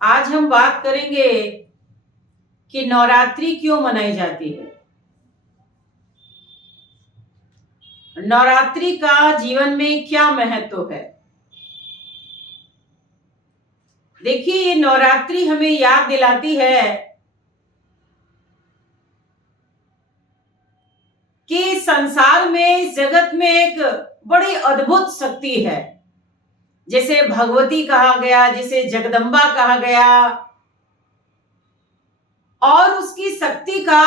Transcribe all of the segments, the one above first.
आज हम बात करेंगे कि नवरात्रि क्यों मनाई जाती है। नवरात्रि का जीवन में क्या महत्व है। देखिए, ये नवरात्रि हमें याद दिलाती है कि संसार में, इस जगत में एक बड़ी अद्भुत शक्ति है, जिसे भगवती कहा गया, जिसे जगदम्बा कहा गया। और उसकी शक्ति का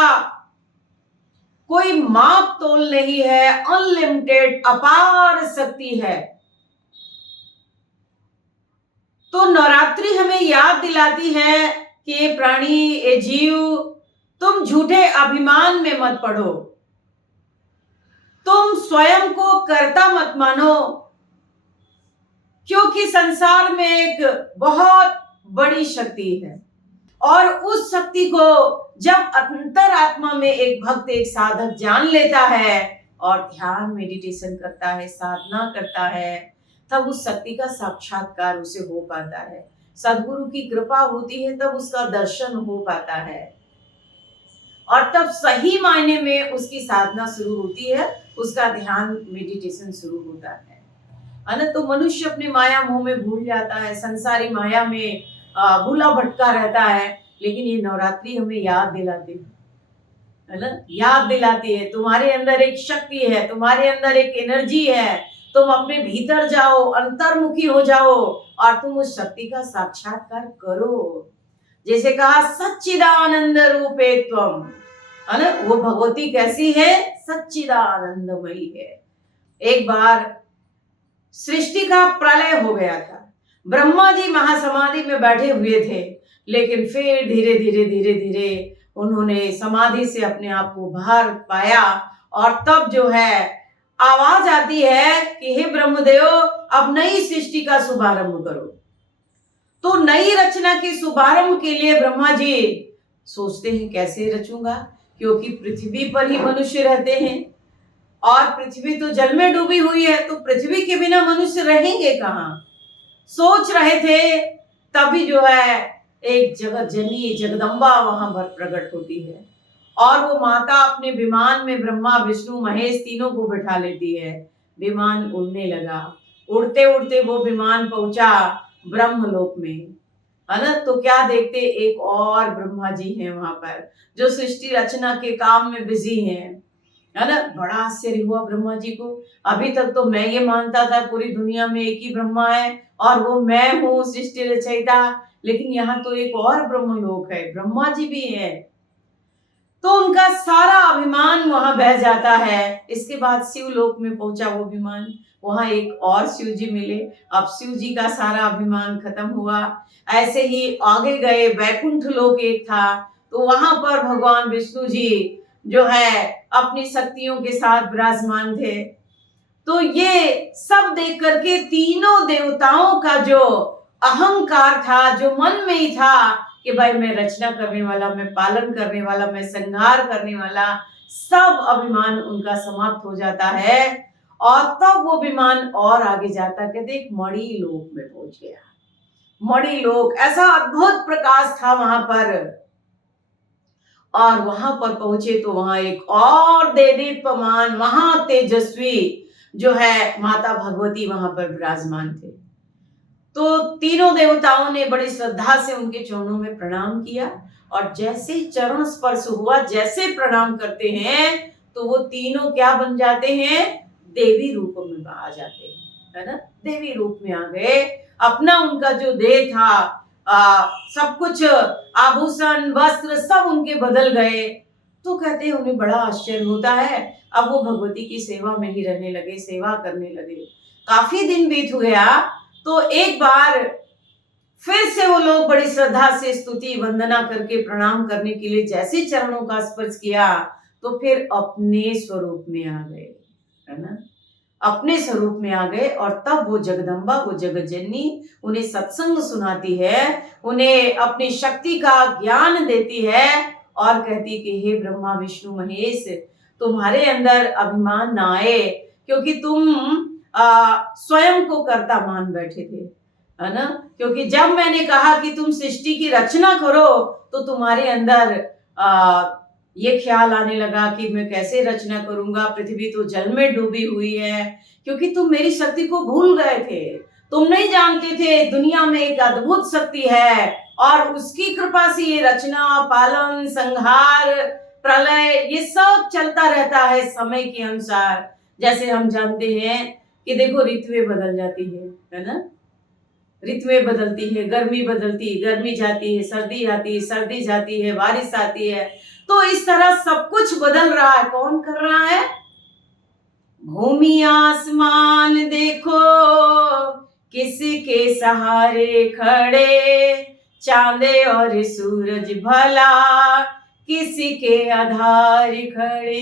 कोई माप तोल नहीं है, अनलिमिटेड अपार शक्ति है। तो नवरात्रि हमें याद दिलाती है कि ये प्राणी, ये जीव, तुम झूठे अभिमान में मत पड़ो, तुम स्वयं को कर्ता मत मानो, क्योंकि संसार में एक बहुत बड़ी शक्ति है। और उस शक्ति को जब अंतरात्मा में एक भक्त, एक साधक जान लेता है और ध्यान, मेडिटेशन करता है, साधना करता है, तब उस शक्ति का साक्षात्कार उसे हो पाता है। सदगुरु की कृपा होती है, तब उसका दर्शन हो पाता है और तब सही मायने में उसकी साधना शुरू होती है, उसका ध्यान, मेडिटेशन शुरू होता है ना। तो मनुष्य अपने माया मोह में भूल जाता है, संसारी माया में भूला भटका रहता है। लेकिन ये नवरात्रि हमें याद दिलाती है ना, याद दिलाती है तुम्हारे अंदर एक शक्ति है, तुम्हारे अंदर एक एनर्जी है। तुम अपने भीतर जाओ, अंतर्मुखी हो जाओ और तुम उस शक्ति का साक्षात्कार करो। जैसे कहा, सच्चिदानंद रूपे त्वम, है ना। वो भगवती कैसी है? सच्चिदानंदमयी है। एक बार सृष्टि का प्रलय हो गया था, ब्रह्मा जी महासमाधि में बैठे हुए थे, लेकिन फिर धीरे धीरे धीरे धीरे उन्होंने समाधि से अपने आप को बाहर पाया और तब जो है आवाज आती है कि हे ब्रह्मदेव, अब नई सृष्टि का शुभारंभ करो। तो नई रचना के शुभारंभ के लिए ब्रह्मा जी सोचते हैं कैसे रचूंगा, क्योंकि पृथ्वी पर ही मनुष्य रहते हैं और पृथ्वी तो जल में डूबी हुई है, तो पृथ्वी के बिना मनुष्य रहेंगे कहाँ। सोच रहे थे, तभी जो है एक जगत जननी जगदम्बा वहां पर प्रकट होती है और वो माता अपने विमान में ब्रह्मा विष्णु महेश तीनों को बिठा लेती है। विमान उड़ने लगा, उड़ते उड़ते वो विमान पहुंचा ब्रह्मलोक में, है ना। तो क्या देखते, एक और ब्रह्मा जी हैं वहां पर, जो सृष्टि रचना के काम में बिजी हैं, है ना। बड़ा आश्चर्य हुआ ब्रह्मा जी को। अभी तक तो मैं ये मानता था पूरी दुनिया में एक ही ब्रह्मा है और वो मैं हूँ, सृष्टि रचयिता, लेकिन यहाँ तो एक और ब्रह्मलोक है, ब्रह्मा जी भी है। तो उनका सारा अभिमान वहां बह जाता है। इसके बाद शिव लोक में पहुंचा वो विमान, वहां एक और शिव जी मिले। अब शिव जी का सारा अभिमान खत्म हुआ। ऐसे ही आगे गए, वैकुंठ लोक एक था, तो वहां पर भगवान विष्णु जी जो है अपनी शक्तियों के साथ विराजमान थे। तो ये सब देख करके तीनों देवताओं का जो अहंकार था, जो मन में ही था कि भाई मैं रचना करने वाला, मैं पालन करने वाला, मैं संहार करने वाला, सब अभिमान उनका समाप्त हो जाता है और तब वो विमान और आगे जाता, कहते एक मणि लोक में पहुंच गया। मणि लोक, ऐसा अद्भुत प्रकाश था वहां पर। और वहां पर पहुंचे तो वहां एक और देदीप्यमान महा तेजस्वी जो है माता भगवती वहां पर विराजमान थे। तो तीनों देवताओं ने बड़ी श्रद्धा से उनके चरणों में प्रणाम किया और जैसे चरण स्पर्श हुआ, जैसे प्रणाम करते हैं, तो वो तीनों क्या बन जाते हैं? देवी रूप में आ जाते हैं, है ना। देवी रूप में आ गए। अपना उनका जो देह था, सब कुछ आभूषण वस्त्र सब उनके बदल गए। तो कहते हैं उन्हें बड़ा आश्चर्य होता है। अब वो भगवती की सेवा में ही रहने लगे, सेवा करने लगे। काफी दिन बीत गया तो एक बार फिर से वो लोग बड़ी श्रद्धा से स्तुति वंदना करके प्रणाम करने के लिए जैसे चरणों का स्पर्श किया, तो फिर अपने स्वरूप में आ गए, है ना। अपने स्वरूप में आ गए और तब वो जगदम्बा, वो जगत जननी उन्हें सत्संग सुनाती है, उन्हें अपनी शक्ति का ज्ञान देती है और कहती कि हे ब्रह्मा विष्णु महेश, तुम्हारे अंदर अभिमान ना आए, क्योंकि तुम स्वयं को कर्ता मान बैठे थे, है ना। क्योंकि जब मैंने कहा कि तुम सृष्टि की रचना करो तो तुम्हारे अंदर ये ख्याल आने लगा कि मैं कैसे रचना करूंगा, पृथ्वी तो जल में डूबी हुई है, क्योंकि तुम मेरी शक्ति को भूल गए थे। तुम नहीं जानते थे दुनिया में एक अद्भुत शक्ति है और उसकी कृपा से ये रचना, पालन, संहार, प्रलय ये सब चलता रहता है समय के अनुसार। जैसे हम जानते हैं कि देखो ऋतुएं बदल जाती है ना। ऋतुएं बदलती है, गर्मी जाती है, सर्दी आती है, सर्दी जाती है, बारिश आती है। तो इस तरह सब कुछ बदल रहा है। कौन कर रहा है? भूमि आसमान देखो किसके सहारे खड़े, चांदे और सूरज भला किसके आधार खड़े,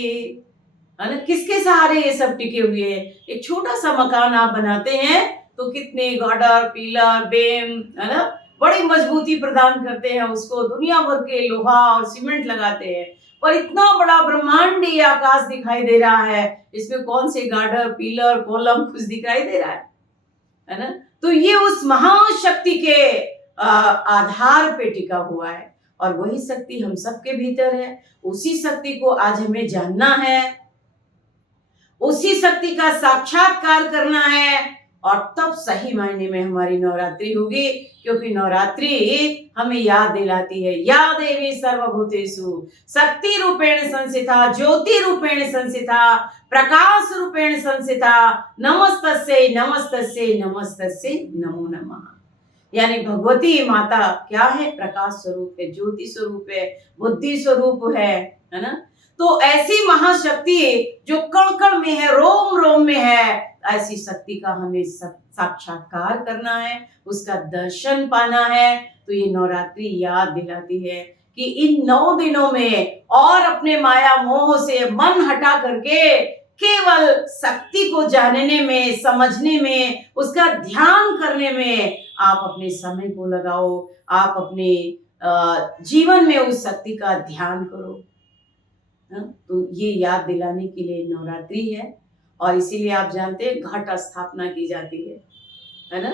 है ना। किसके सहारे ये सब टिके हुए हैं? एक छोटा सा मकान आप बनाते हैं तो कितने गार्डर, पिलर, बेम, है ना, बड़ी मजबूती प्रदान करते हैं उसको, दुनिया भर के लोहा और सीमेंट लगाते हैं। पर इतना बड़ा ब्रह्मांडीय आकाश दिखाई दे रहा है, इसमें कौन से गार्डर, पिलर, कॉलम कुछ दिखाई दे रहा है ना। तो ये उस महाशक्ति के आधार पे टिका हुआ है और वही शक्ति हम सबके भीतर है। उसी शक्ति को आज हमें जानना है, उसी शक्ति का साक्षात्कार करना है और तब सही मायने में हमारी नवरात्रि होगी। क्योंकि नवरात्रि हमें याद दिलाती है, या देवी सर्वभूतेषु शक्ति रूपेण संस्थिता, ज्योति रूपेण संस्थिता, प्रकाश रूपेण संस्थिता, नमस्तस्यै नमस्तस्यै नमस्तस्यै नमो नमः। यानी भगवती माता क्या है? प्रकाश स्वरूप है, ज्योति स्वरूप है, बुद्धि स्वरूप है ना। तो ऐसी महाशक्ति जो कण कण में है, रोम रोम में है, ऐसी शक्ति का हमें साक्षात्कार करना है, उसका दर्शन पाना है। तो ये नवरात्रि याद दिलाती है कि इन 9 दिनों में और अपने माया मोह से मन हटा करके केवल शक्ति को जानने में, समझने में, उसका ध्यान करने में आप अपने समय को लगाओ। आप अपने जीवन में उस शक्ति का ध्यान करो। तो ये याद दिलाने के लिए नवरात्रि है और इसीलिए आप जानते हैं घट स्थापना की जाती है ना।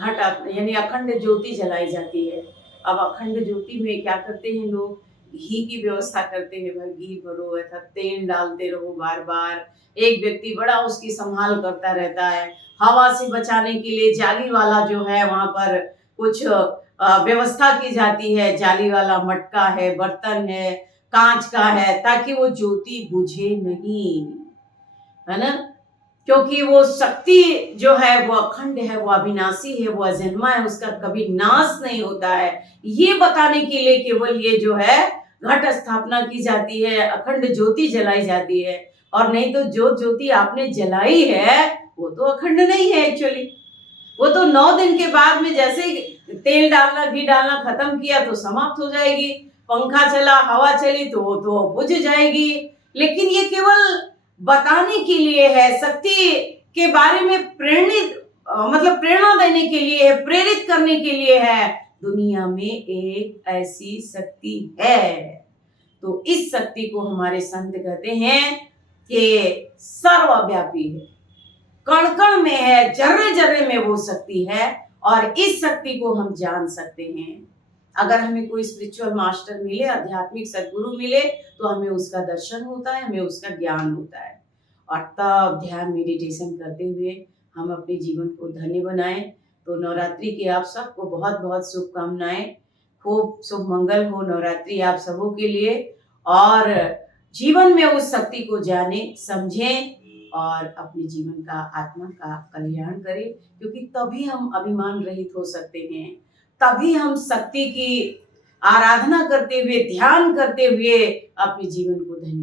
घट यानी अखंड ज्योति जलाई जाती है। अब अखंड ज्योति में क्या करते हैं लोग? घी की व्यवस्था करते हैं। भाई घी भरो अर्थात तेल डालते रहो बार बार। एक व्यक्ति बड़ा उसकी संभाल करता रहता है। हवा से बचाने के लिए जाली वाला जो है वहां पर कुछ व्यवस्था की जाती है। जाली वाला मटका है, बर्तन है, कांच का है, ताकि वो ज्योति बुझे नहीं, है ना। क्योंकि वो शक्ति जो है वो अखंड है, वो अविनाशी है, वो अजन्मा है, उसका कभी नाश नहीं होता है। ये बताने के लिए केवल ये जो है घट स्थापना की जाती है, अखंड ज्योति जलाई जाती है। और नहीं तो जो ज्योति आपने जलाई है वो तो अखंड नहीं है एक्चुअली। वो तो 9 दिन के बाद में जैसे तेल डालना, घी डालना खत्म किया तो समाप्त हो जाएगी। पंखा चला, हवा चली तो वो तो बुझ जाएगी। लेकिन ये केवल बताने के लिए है, शक्ति के बारे में प्रेरणा देने के लिए है, प्रेरित करने के लिए है। दुनिया में एक ऐसी शक्ति है। तो इस शक्ति को हमारे संत कहते हैं कि सर्वव्यापी है, कण कण में है, जर्रे जर्रे में वो शक्ति है और इस शक्ति को हम जान सकते हैं। अगर हमें कोई स्पिरिचुअल मास्टर मिले, आध्यात्मिक सद्गुरु मिले तो हमें उसका दर्शन होता है, हमें उसका ज्ञान होता है। और तब ध्यान मेडिटेशन करते हुए हम अपने जीवन को धन्य बनाएं। तो नवरात्रि की आप सबको बहुत बहुत शुभकामनाएं। खूब शुभ मंगल हो नवरात्रि आप सबों के लिए और जीवन में उस शक्ति को जाने, समझें और अपने जीवन का, आत्मा का कल्याण करें। क्योंकि तभी हम अभिमान रहित हो सकते हैं, तभी हम शक्ति की आराधना करते हुए, ध्यान करते हुए अपने जीवन को धन्य